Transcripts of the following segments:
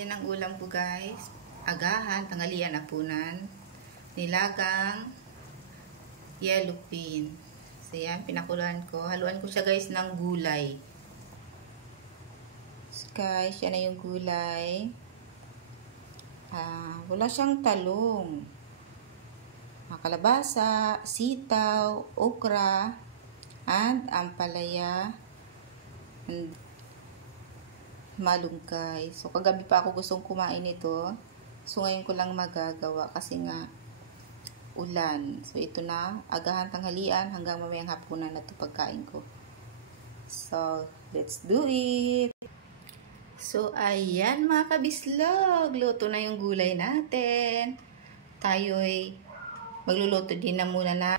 Yan ang ulam ko guys. Agahan, tanghalian, hapunan. Nilagang yellow bean. So yan, pinakuluan ko. Haluan ko siya guys ng gulay. So guys, yan na yung gulay. Wala siyang talong. Kalabasa, sitaw, okra, and ampalaya, and malunggay. So, kagabi pa ako gustong kumain ito. So, ngayon ko lang magagawa kasi nga ulan. So, ito na. Agahan tanghalian hanggang mamayang hapunan na ito pagkain ko. So, let's do it! So, ayan mga kabislog. Luto na yung gulay natin. Tayo'y magluluto din na muna na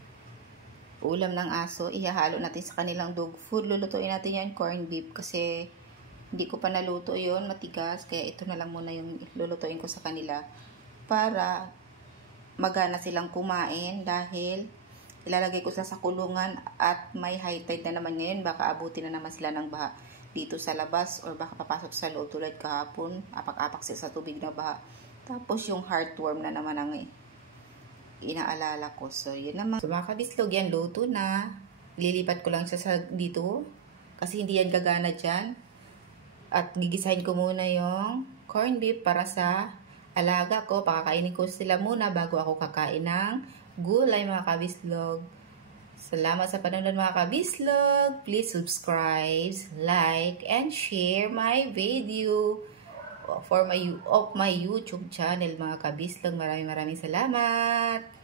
ulam ng aso. Ihahalo natin sa kanilang dog food. Lulutuin natin yan corned beef kasi hindi ko pa naluto yon, matigas. Kaya ito na lang muna yung lulutuin ko sa kanila para magana silang kumain dahil ilalagay ko sila sa kulungan at may high tide na naman ngayon. Baka abutin na naman sila ng baha dito sa labas or baka papasok sa loob tulad kahapon. Apak-apak sila sa tubig na baha. Tapos yung heartworm na naman ang inaalala ko. So, yun naman. So, mga kabislog, yan luto na. Lilipat ko lang siya sa dito kasi hindi yan gagana dyan. At gigisahin ko muna yung corned beef para sa alaga ko. Pakakainin ko sila muna bago ako kakain ng gulay mga kabislog. Salamat sa panonood mga kabislog. Please subscribe, like, and share my video of my YouTube channel mga kabislog. Maraming salamat.